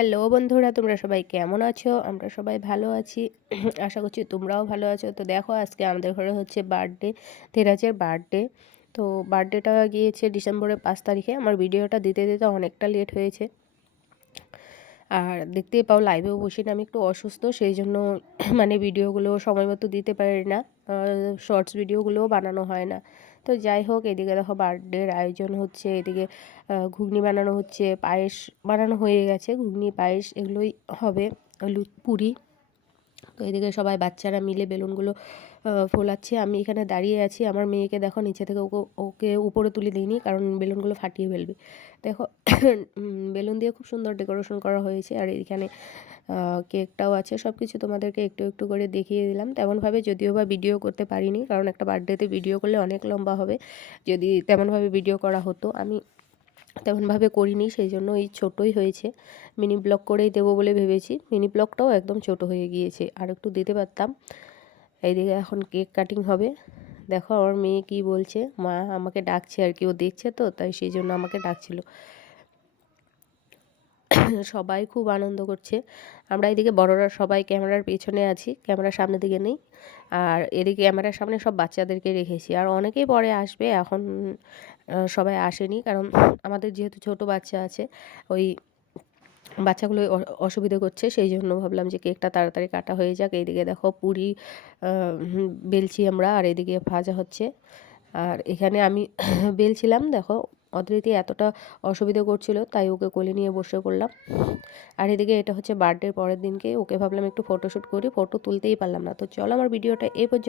Hello বন্ধুরা, তোমরা সবাই কেমন আছো? আমরা সবাই ভালো আছি। আশা করছি তোমরাও ভালো আছো। তো দেখো, আজকে আমাদের ঘরে হচ্ছে বার্থডে, ধীরাজের বার্থডে। তো বার্থডেটা গিয়েছে ডিসেম্বরের 5 তারিখে। আমার ভিডিওটা দিতে দিতে অনেকটা লেট হয়েছে। আর দেখতেই পাও, লাইভেও বসি না, আমি একটু অসুস্থ, সেই জন্য মানে ভিডিওগুলো সময় মতো দিতে পারি না। শর্টস ভিডিওগুলোও বানানো হয় না। তো যাই হোক, এদিকে দেখো বার্থডের আয়োজন হচ্ছে। এদিকে ঘুগনি বানানো হচ্ছে, পায়েস বানানো হয়ে গেছে, ঘুগনি পায়েস এগুলোই হবে, পুরি। তো এদিকে সবাই বাচ্চারা মিলে বেলুনগুলো ফোলাচ্ছে। আমি এখানে দাঁড়িয়ে আছি। আমার মেয়েকে দেখো, নিচে থেকে ওকে উপরে তুলে দিইনি, কারণ বেলুনগুলো ফাটিয়ে ফেলবে। দেখো বেলুন দিয়ে খুব সুন্দর ডেকোরেশন করা হয়েছে। আর এখানে কেকটাও আছে। সব কিছু তোমাদেরকে একটু একটু করে দেখিয়ে দিলাম। তেমনভাবে যদিও বা ভিডিও করতে পারিনি, কারণ একটা বার্থডেতে ভিডিও করলে অনেক লম্বা হবে। যদি তেমনভাবে ভিডিও করা হতো, আমি তেমনভাবে করিনি, সেই জন্য এই ছোটোই হয়েছে। মিনি ব্লগ করেই দেবো বলে ভেবেছি। মিনি ব্লগটাও একদম ছোট হয়ে গিয়েছে, আর একটু দিতে পারতাম। এইদিকে এখন কেক কাটিং হবে। দেখো আমার মেয়ে কি বলছে, মা আমাকে ডাকছে আর কি, ও দেখছে তো, তাই সেই জন্য আমাকে ডাকছিল। সবাই খুব আনন্দ করছে। আমরা এদিকে বড়রা সবাই ক্যামেরার পেছনে আছি, ক্যামেরার সামনের দিকে নেই। আর এদিকে ক্যামেরার সামনে সব বাচ্চাদেরকে রেখেছি। আর অনেকেই পরে আসবে, এখন সবাই আসেনি, কারণ আমাদের যেহেতু ছোট বাচ্চা আছে, ওই বাচ্চাগুলো অসুবিধা করছে, সেই জন্য ভাবলাম যে কেকটা তাড়াতাড়ি কাটা হয়ে যাক। এইদিকে দেখো পুরি বেলছি আমরা, আর এদিকে ভাজা হচ্ছে। আর এখানে আমি বেলছিলাম, দেখো অদ্রিতি এতটা অসুবিধা করছিল, তাই ওকে কোলে নিয়ে বসে পড়লাম। আর এদিকে এটা হচ্ছে বার্থডের পরের দিনকে, ওকে ভাবলাম একটু ফটোশ্যুট করি, ফটো তুলতেই পারলাম না। তো চলো, আমার ভিডিওটা এই পর্যন্ত।